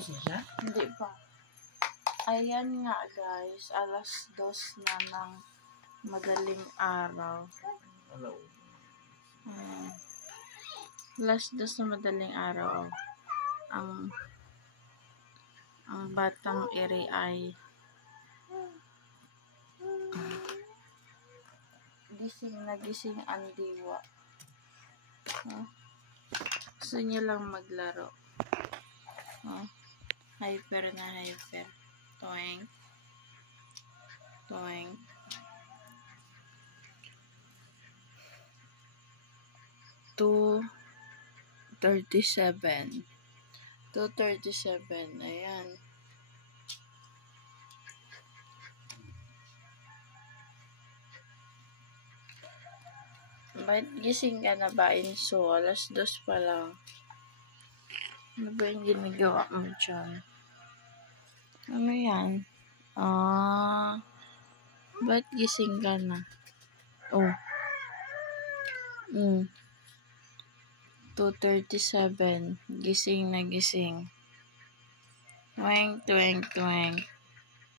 Tapos na siya? Hindi pa. Ayan nga guys, alas 2 na ng madaling araw. Hello. Alas 2 na madaling araw. Ang batang iri ay gising na gising ang diwa. Gusto niya lang maglaro. Hyper na hyper. Toing. Toing. Two 37. 2:37. Ayan. Ba't gising ka na ba, Inso? Alas 2 pa lang. Ano ba yung ginagawa mo dyan? Ano yan? Ba't gising ka na? Oh. 2:37. Gising na gising. Tweng, tweng, tweng.